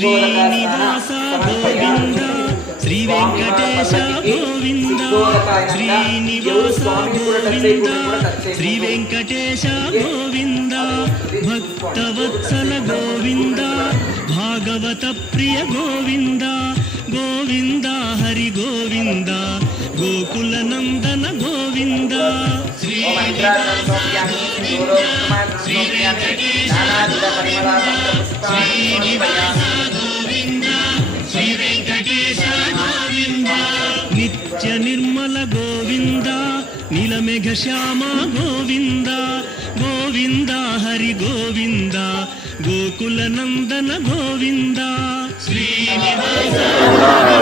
శ్రీనివాస గోవింద శ్రీ వెంకటేశ గోవింద శ్రీనివాస గోవింద శ్రీ వెంకటేశ గోవింద భక్తవత్సల గోవింద భాగవత ప్రియ గోవింద గోవింద హరి గోవింద గోకుల నందన గోవింద శ్రీనివాస గోవింద శ్రీ వెంకటేశ గోవింద నిత్య నిర్మల గోవింద నీలమేఘ శ్యామ గోవింద గోవింద హరి గోవింద గోకుల నందన గోవింద శ్రీనివాస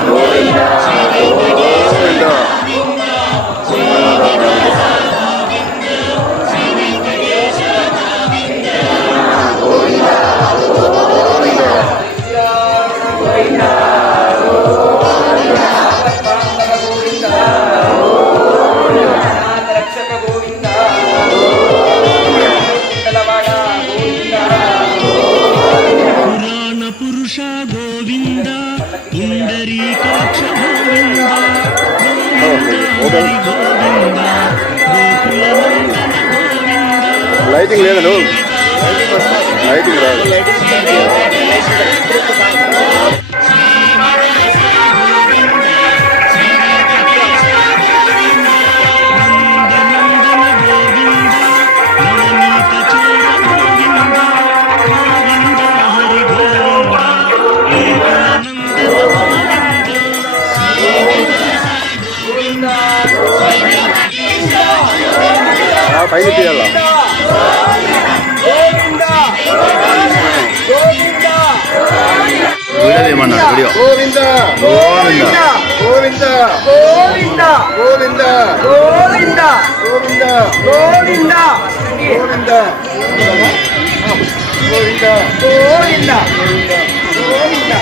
గోవింద శ్రీ వెంకటేశ గోవింద శ్రీనివాస గోవింద శ్రీ వెంకటేశ గోవింద గోవింద గోవింద రక్షక గోవింద పురాణ పురుష గోవింద పుండరీకాక్ష గోవింద గోవింద గోవింద గోకుల నందన గోవింద లైటింగ్ లేదు లైటింగ్ రాదు పైకి తీయాల వీడియో ఏమన్నా వీడియో గోవింద గోవింద గోవింద గోవింద గోవింద గోవింద గోవింద గోవింద గోవింద గోవింద గోవింద గోవింద